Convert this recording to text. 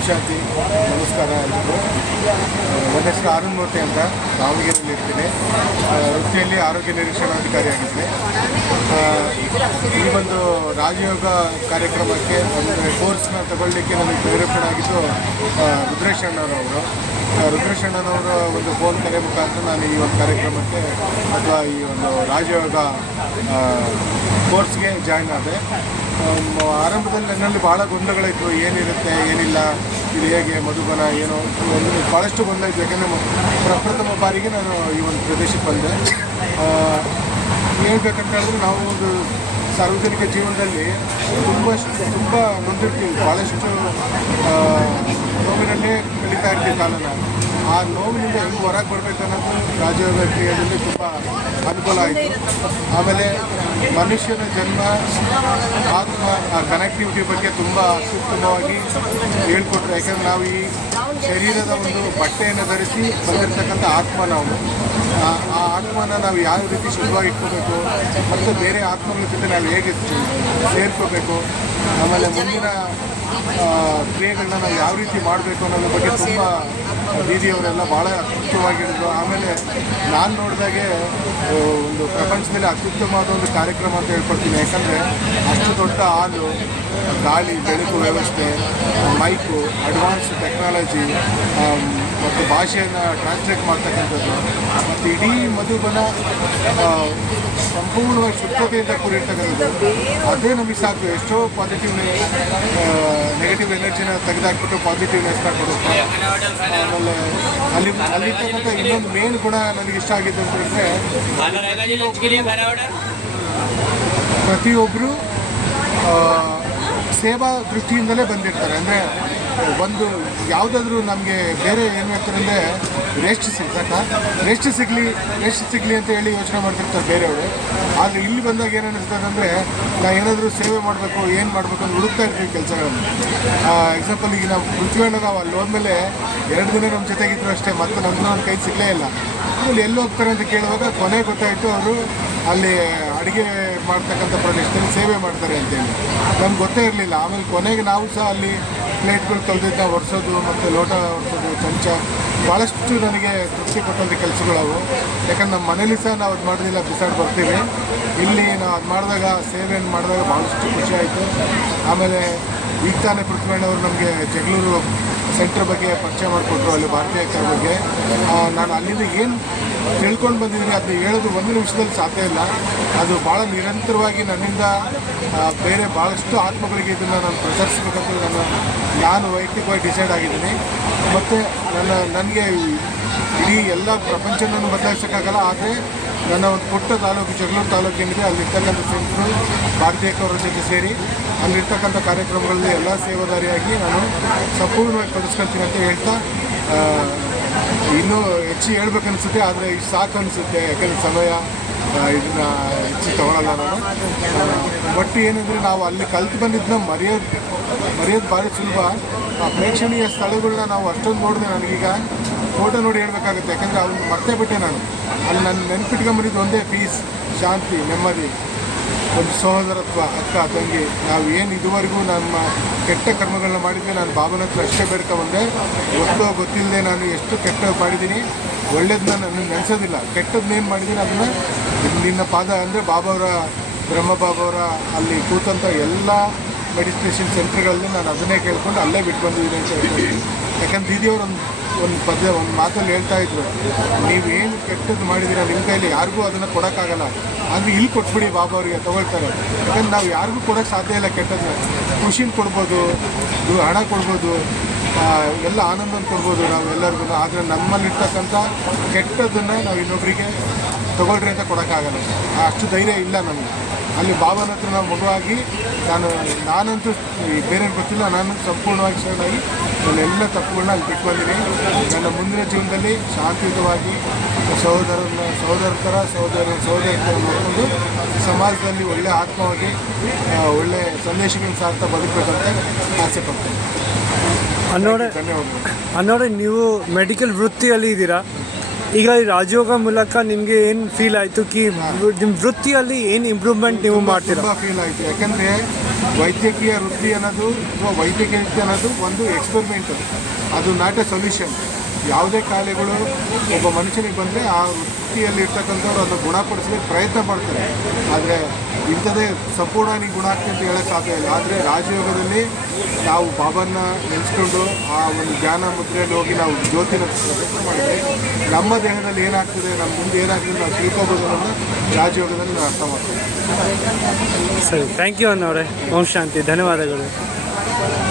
ಓಂ ಶಾಂತಿ. ನಮಸ್ಕಾರ ಎಲ್ರಿಗೂ. ನನ್ನ ಹೆಸರು ಅರುಣ್ ಮೂರ್ತಿ ಅಂತ, ದಾವಣಗೆರೆಯಲ್ಲಿ ಇರ್ತೀನಿ. ವೃತ್ತಿಯಲ್ಲಿ ಆರೋಗ್ಯ ನಿರೀಕ್ಷಣಾಧಿಕಾರಿಯಾಗಿದ್ದೆ. ಈ ಒಂದು ರಾಜಯೋಗ ಕಾರ್ಯಕ್ರಮಕ್ಕೆ ಅಂದರೆ ಕೋರ್ಸ್ನ ತಗೊಳ್ಳಿಕ್ಕೆ ನನಗೆ ಪ್ರೇರೇಪಣೆಯಾಗಿದ್ದು ರುದ್ರೇಶ್ ಅಣ್ಣನವರು. ರುದ್ರೇಶ್ ಅಣ್ಣನವರ ಒಂದು ಫೋನ್ ಕರೆ ಮುಖಾಂತರ ನಾನು ಈ ಒಂದು ಕಾರ್ಯಕ್ರಮಕ್ಕೆ ಅಥವಾ ಈ ಒಂದು ರಾಜಯೋಗ ಕೋರ್ಸ್ಗೆ ಜಾಯ್ನ್ ಆದೆ. ಆರಂಭದಲ್ಲಿ ನನ್ನಲ್ಲಿ ಭಾಳ ಗೊಂದಲಗಳಿತ್ತು, ಏನಿರುತ್ತೆ ಏನಿಲ್ಲ, ಇದು ಹೇಗೆ ಮಧುಬನ ಏನೋ ಭಾಳಷ್ಟು ಗೊಂದಲ ಇತ್ತು. ಯಾಕೆಂದರೆ ಪ್ರಥಮ ಬಾರಿಗೆ ನಾನು ಈ ಒಂದು ಪ್ರದೇಶಕ್ಕೆ ಬಂದೆ. ಹೇಳ್ಬೇಕಂತ ಹೇಳಿದ್ರೆ ನಾವು ಒಂದು ಸಾರ್ವಜನಿಕ ಜೀವನದಲ್ಲಿ ತುಂಬ ನೊಂದಿರ್ತೀವಿ, ಭಾಳಷ್ಟು ನೋವಿನಲ್ಲೇ ಕಳೀತಾ ಇರ್ತೀವಿ ಕಾಲನ. ಆ ನೋವಿನಿಂದ ಹೆಂಗೆ ಹೊರಗೆ ಬರಬೇಕು ಅನ್ನೋದು ರಾಜಯೋಗ ಕ್ರಿಯೆಯಲ್ಲಿ ತುಂಬ ಅನುಕೂಲ ಆಯಿತು. ಆಮೇಲೆ ಮನುಷ್ಯನ ಜನ್ಮ, ಆತ್ಮ, ಆ ಕನೆಕ್ಟಿವಿಟಿ ಬಗ್ಗೆ ತುಂಬ ಅತ್ಯುತ್ತಮವಾಗಿ ಹೇಳ್ಕೊಟ್ರು. ಯಾಕಂದರೆ ನಾವು ಈ ಶರೀರದ ಒಂದು ಬಟ್ಟೆಯನ್ನು ಧರಿಸಿ ಬಂದಿರತಕ್ಕಂಥ ಆತ್ಮ ನಾವು. ಆ ಆತ್ಮನ ನಾವು ಯಾವ ರೀತಿ ಶುದ್ಧವಾಗಿ ಇಟ್ಕೋಬೇಕು ಮತ್ತು ಬೇರೆ ಆತ್ಮಗಳ ಜೊತೆ ನಾವು ಹೇಗೆ ಸೇರ್ಕೋಬೇಕು, ಆಮೇಲೆ ಮುಂದಿನ ಕ್ರಿಯೆಗಳನ್ನ ನಾವು ಯಾವ ರೀತಿ ಮಾಡಬೇಕು ಅನ್ನೋದ್ರ ಬಗ್ಗೆ ತುಂಬ ದೀದಿಯವರೆಲ್ಲ ಭಾಳ ಅತ್ಯುತ್ತಮವಾಗಿ ಹೇಳಿದ್ರು. ಆಮೇಲೆ ನಾನು ನೋಡಿದಾಗೆ ಒಂದು ಪ್ರಪಂಚದಲ್ಲಿ ಅತ್ಯುತ್ತಮವಾದ ಒಂದು ಕಾರ್ಯಕ್ರಮ ಅಂತ ಹೇಳ್ಕೊಡ್ತೀನಿ. ಯಾಕಂದರೆ ಅಷ್ಟು ದೊಡ್ಡ ಹಾಲು, ಗಾಳಿ, ಬೆಳಕು ವ್ಯವಸ್ಥೆ, ಮೈಕು, ಅಡ್ವಾನ್ಸ್ ಟೆಕ್ನಾಲಜಿ ಮತ್ತು ಭಾಷೆಯನ್ನು ಟ್ರಾನ್ಸ್ಲೇಟ್ ಮಾಡ್ತಕ್ಕಂಥದ್ದು ಮತ್ತು ಇಡೀ ಮಧುಬನ ಸಂಪೂರ್ಣವಾಗಿ ಶುದ್ಧತೆಯಿಂದ ಕೂಡಿರ್ತಕ್ಕಂಥದ್ದು, ಅದೇ ನಮಗೆ ಸಾಕು. ಎಷ್ಟೋ ಪಾಸಿಟಿವ್ ನೆಗೆಟಿವ್ ಎನರ್ಜಿನ ತೆಗೆದಾಕ್ಬಿಟ್ಟು ಪಾಸಿಟಿವ್ನೆಸ್ನ ಕೊಡುತ್ತೆ. ಆಮೇಲೆ ಅಲ್ಲಿರ್ತಕ್ಕಂಥ ಇನ್ನೊಂದು ಮೇನ್ ಗುಣ ನನಗೆ ಇಷ್ಟ ಆಗಿದ್ದು ಅಂತ ಹೇಳಿದ್ರೆ, ಪ್ರತಿಯೊಬ್ಬರು ಸೇವಾ ದೃಷ್ಟಿಯಿಂದಲೇ ಬಂದಿರ್ತಾರೆ. ಅಂದರೆ ಒಂದು ಯಾವುದಾದ್ರೂ ನಮಗೆ ಬೇರೆ ಏನು ಹೇಳ್ತಾರೆ ಅಂದರೆ ರೆಸ್ಟ್ ಸಿಗಲಿ ಅಂತ ಹೇಳಿ ಯೋಚನೆ ಮಾಡ್ತಿರ್ತಾರೆ ಬೇರೆಯವರು. ಆದರೆ ಇಲ್ಲಿ ಬಂದಾಗ ಏನು ಅನ್ನಿಸ್ತದೆ ಅಂದರೆ, ನಾವು ಏನಾದರೂ ಸೇವೆ ಮಾಡಬೇಕು, ಏನು ಮಾಡಬೇಕು ಅಂತ ಹುಡುಕ್ತಾ ಇರ್ತೀವಿ ಕೆಲಸಗಳನ್ನು. ಎಕ್ಸಾಂಪಲ್, ಈಗ ನಾವು ಪೃಥ್ವಿಯನ್ನು ನಾವು ಅಲ್ಲಿ ಹೋದ್ಮೇಲೆ 2 ದಿನ ನಮ್ಮ ಜೊತೆಗಿದ್ರು ಅಷ್ಟೇ, ಮತ್ತು ನಮ್ಮನ್ನ ಒಂದು ಕೈ ಸಿಗಲೇ ಇಲ್ಲ. ಅಲ್ಲಿ ಎಲ್ಲಿ ಹೋಗ್ತಾರೆ ಅಂತ ಕೇಳುವಾಗ ಕೊನೆ ಗೊತ್ತಾಯಿತು ಅವರು ಅಲ್ಲಿ ಅಡುಗೆ ಮಾಡ್ತಕ್ಕಂಥ ಪ್ರದೇಶದಲ್ಲಿ ಸೇವೆ ಮಾಡ್ತಾರೆ ಅಂತೇಳಿ. ನಮ್ಗೆ ಗೊತ್ತೇ ಇರಲಿಲ್ಲ. ಆಮೇಲೆ ಕೊನೆಗೆ ನಾವು ಸಹ ಅಲ್ಲಿ ಪ್ಲೇಟ್ಗಳು ತೊಳೆದಿದ್ದ ಒರೆಸೋದು ಮತ್ತು ಲೋಟ ಒರೆಸೋದು, ಚಮಚ, ಭಾಳಷ್ಟು ನನಗೆ ತೃಪ್ತಿ ಕೊಟ್ಟಂಥ ಕೆಲಸಗಳವು. ಯಾಕಂದ್ರೆ ನಮ್ಮ ಮನೇಲಿ ಸಹ ನಾವು ಅದು ಮಾಡೋದಿಲ್ಲ, ಬಿಸಾಡಿ ಬರ್ತೀವಿ. ಇಲ್ಲಿ ನಾವು ಅದು ಮಾಡಿದಾಗ, ಸೇವೆಯನ್ನು ಮಾಡಿದಾಗ ಭಾಳಷ್ಟು ಖುಷಿ ಆಯಿತು. ಆಮೇಲೆ ಈಗ ತಾನೇ ಪೃಥ್ವಿಯಣ್ಣವರು ನಮಗೆ ಜಗಳೂರು ಸೆಂಟ್ರ್ ಬಗ್ಗೆ ಪರಿಚಯ ಮಾಡಿಕೊಟ್ರು, ಅಲ್ಲಿ ಭಾರತೀಯ ಅಕ್ಕರ ಬಗ್ಗೆ. ನಾನು ಅಲ್ಲಿಂದ ಏನು ತಿಳ್ಕೊಂಡು ಬಂದಿದ್ದೀನಿ ಅದನ್ನ ಹೇಳೋದು 1 ನಿಮಿಷದಲ್ಲಿ ಸಾಧ್ಯ ಇಲ್ಲ. ಅದು ಭಾಳ ನಿರಂತರವಾಗಿ ನನ್ನಿಂದ ಬೇರೆ ಭಾಳಷ್ಟು ಆತ್ಮಗಳಿಗೆ ಇದನ್ನು ನಾನು ಪ್ರಚರಿಸಬೇಕಂತ ನಾನು ವೈಯಕ್ತಿಕವಾಗಿ ಡಿಸೈಡ್ ಆಗಿದ್ದೀನಿ. ಮತ್ತು ನನಗೆ ಇಡೀ ಎಲ್ಲ ಪ್ರಪಂಚನೂ ಬದಲಾಯಿಸೋಕ್ಕಾಗಲ್ಲ. ಆದರೆ ನನ್ನ ಒಂದು ಪುಟ್ಟ ತಾಲೂಕು, ಜಗಳೂರು ತಾಲೂಕು ಏನಿದೆ, ಅಲ್ಲಿರ್ತಕ್ಕಂಥ ಸೆಂಟ್ರು ಭಾರತೀಯ ಅಕ್ಕವರ ಜೊತೆ ಸೇರಿ ಅಲ್ಲಿರ್ತಕ್ಕಂಥ ಕಾರ್ಯಕ್ರಮಗಳಲ್ಲಿ ಎಲ್ಲ ಸೇವಾದಾರಿಯಾಗಿ ನಾನು ಸಂಪೂರ್ಣವಾಗಿ ತೊಡಸ್ಕೊಳ್ತೀನಿ ಅಂತ ಹೇಳ್ತಾ, ಇನ್ನೂ ಹೆಚ್ಚು ಹೇಳ್ಬೇಕನ್ನಿಸುತ್ತೆ, ಆದರೆ ಇಷ್ಟು ಸಾಕು ಅನಿಸುತ್ತೆ. ಯಾಕಂದರೆ ಸಮಯ ಇದನ್ನು ಹೆಚ್ಚು ತೊಗೊಳಲ್ಲ ನಾನು. ಬಟ್ ಏನಂದರೆ, ನಾವು ಅಲ್ಲಿ ಕಲ್ತು ಬಂದಿದ್ದನ್ನ ಮರೆಯೋದು ಭಾರಿ ಸುಲಭ. ಆ ಪ್ರೇಕ್ಷಣೀಯ ಸ್ಥಳಗಳನ್ನ ನಾವು ಅಷ್ಟೊಂದು ನೋಡಿದೆ. ನನಗೀಗ ಫೋಟೋ ನೋಡಿ ಹೇಳ್ಬೇಕಾಗುತ್ತೆ, ಯಾಕಂದರೆ ಅವ್ನು ಮರ್ತೇ ಬಿಟ್ಟೆ ನಾನು. ಅಲ್ಲಿ ನನ್ನ ನೆನ್ಪಿಟ್ಕೊಂಬಂದಿದ್ದು ಒಂದೇ ಪೀಸ್, ಶಾಂತಿ, ನೆಮ್ಮದಿ, ಒಂದು ಸಹೋದರತ್ವ, ಅಕ್ಕ ತಂಗಿ. ನಾವು ಏನು ಇದುವರೆಗೂ ನಮ್ಮ ಕೆಟ್ಟ ಕರ್ಮಗಳನ್ನ ಮಾಡಿದ್ವಿ, ನಾನು ಬಾಬನ ಹತ್ರ ಅಷ್ಟೇ ಬೇಡ್ಕೊಂಬಂದೆ. ಗೊತ್ತಿಲ್ಲದೆ ನಾನು ಎಷ್ಟು ಕೆಟ್ಟ ಮಾಡಿದ್ದೀನಿ, ಒಳ್ಳೇದನ್ನ ನನಗೆ ನೆನೆಸೋದಿಲ್ಲ. ಕೆಟ್ಟದ್ದನ್ನೇನು ಮಾಡಿದ್ದೀನಿ ಅದನ್ನು ನಿನ್ನ ಪಾದ ಅಂದರೆ ಬಾಬಾವರ, ಬ್ರಹ್ಮ ಬಾಬಾವರ ಅಲ್ಲಿ ಕೂತಂಥ ಎಲ್ಲ ಮೆಡಿಟೇಷನ್ ಸೆಂಟ್ರ್ಗಳಲ್ಲಿ ನಾನು ಅದನ್ನೇ ಕೇಳ್ಕೊಂಡು ಅಲ್ಲೇ ಬಿಟ್ಟು ಬಂದಿದ್ದೀನಿ ಅಂತ ಹೇಳ್ತೀನಿ. ಯಾಕಂದ್ರೆ ದೀದಿಯವರು ಒಂದು ಮಾತಲ್ಲಿ ಹೇಳ್ತಾಯಿದ್ರು, ನೀವೇನು ಕೆಟ್ಟದ್ದು ಮಾಡಿದ್ದೀರಾ ನಿಮ್ಮ ಕೈಲಿ ಯಾರಿಗೂ ಅದನ್ನು ಕೊಡೋಕ್ಕಾಗಲ್ಲ, ಆದರೆ ಇಲ್ಲಿ ಕೊಟ್ಬಿಡಿ, ಬಾಬಾ ಅವರಿಗೆ ತೊಗೊಳ್ತಾರೆ. ಯಾಕಂದ್ರೆ ನಾವು ಯಾರಿಗೂ ಕೊಡೋಕ್ಕೆ ಸಾಧ್ಯ ಇಲ್ಲ ಕೆಟ್ಟದ್ದನ್ನ. ಖುಷಿನ ಕೊಡ್ಬೋದು, ಹಣ ಕೊಡ್ಬೋದು, ಎಲ್ಲ ಆನಂದನ ಕೊಡ್ಬೋದು ನಾವು ಎಲ್ಲರಿಗೂ. ಆದರೆ ನಮ್ಮಲ್ಲಿರ್ತಕ್ಕಂಥ ಕೆಟ್ಟದ್ದನ್ನು ನಾವು ಇನ್ನೊಬ್ಬರಿಗೆ ತೊಗೊಳ್ರಿ ಅಂತ ಕೊಡೋಕ್ಕಾಗಲ್ಲ. ಅಷ್ಟು ಧೈರ್ಯ ಇಲ್ಲ ನಮಗೆ. ಅಲ್ಲಿ ಬಾಬಾನ ಹತ್ರ ನಾವು ಮಗುವಾಗಿ ನಾನಂತೂ ಬೇರೆ ಗೊತ್ತಿಲ್ಲ, ನಾನು ಸಂಪೂರ್ಣವಾಗಿ ಶರಣಾಗಿ ನಾನೆಲ್ಲ ತಪ್ಪುಗಳನ್ನ ಅಲ್ಲಿ ಬಿಟ್ಟು ಬಂದಿದ್ದೀನಿ. ನನ್ನ ಮುಂದಿನ ಜೀವನದಲ್ಲಿ ಶಾಂತಿಯುತವಾಗಿ ಸಹೋದರತರ ನೋಡಿಕೊಂಡು ಸಮಾಜದಲ್ಲಿ ಒಳ್ಳೆಯ ಆತ್ಮವಾಗಿ ಒಳ್ಳೆಯ ಸಂದೇಶಗಳನ್ನ ಸಾರ್ತಾ ಬದುಕಬೇಕಂತ ಆಸೆ ಪಡ್ತೀನಿ. ಧನ್ಯವಾದ. ನೀವು ಮೆಡಿಕಲ್ ವೃತ್ತಿಯಲ್ಲಿ ಇದ್ದೀರಾ, ಈಗ ಈ ರಾಜಯೋಗ ಮೂಲಕ ನಿಮಗೆ ಏನು ಫೀಲ್ ಆಯಿತು? ನಿಮ್ಮ ವೃತ್ತಿಯಲ್ಲಿ ಏನು ಇಂಪ್ರೂವ್ಮೆಂಟ್ ನೀವು ಮಾಡ್ತೀರಾ? ತುಂಬ ಫೀಲ್ ಆಯಿತು. ಯಾಕಂದರೆ ವೈದ್ಯಕೀಯ ವೃತ್ತಿ ಅನ್ನೋದು ಅಥವಾ ವೈದ್ಯಕೀಯ ವೃತ್ತಿ ಅನ್ನೋದು ಒಂದು ಎಕ್ಸ್ಪೆರಿಮೆಂಟ್, ಅದು ನಾಟ್ ಎ ಸೊಲ್ಯೂಷನ್. ಯಾವುದೇ ಕಾಯಿಲೆಗಳು ಒಬ್ಬ ಮನುಷ್ಯನಿಗೆ ಬಂದರೆ ಆ ವೃತ್ತಿಯಲ್ಲಿ ಇರ್ತಕ್ಕಂಥವ್ರು ಅದನ್ನು ಗುಣಪಡಿಸಲಿಕ್ಕೆ ಪ್ರಯತ್ನ ಮಾಡ್ತಾರೆ. ಆದರೆ ಇಂಥದ್ದೇ ಸಂಪೂರ್ಣ ನೀನು ಗುಣ ಆಗ್ತದೆ ಅಂತ ಹೇಳೋಕ್ಕೆ ಸಾಧ್ಯ ಇಲ್ಲ. ಆದರೆ ರಾಜಯೋಗದಲ್ಲಿ ನಾವು ಬಾಬಾನ ನೆನೆಸ್ಕೊಂಡು ಆ ಒಂದು ಧ್ಯಾನ ಮುದ್ರೆಯಲ್ಲಿ ಹೋಗಿ ನಾವು ಜ್ಯೋತಿನ ಪ್ರಯತ್ನ ಮಾಡಿದ್ರೆ ನಮ್ಮ ದೇಹದಲ್ಲಿ ಏನಾಗ್ತದೆ, ನಮ್ಮ ಮುಂದೆ ಏನಾಗ್ತದೆ ನಾವು ತಿಳ್ಕೊಬೋದು ಅನ್ನೋದನ್ನ ರಾಜಯೋಗದಲ್ಲಿ ನಾವು ಅರ್ಥ ಮಾಡ್ತೀವಿ. ಸರಿ, ಥ್ಯಾಂಕ್ ಯು ಅನ್ನೋರೆ. ಓಂ ಶಾಂತಿ, ಧನ್ಯವಾದಗಳು.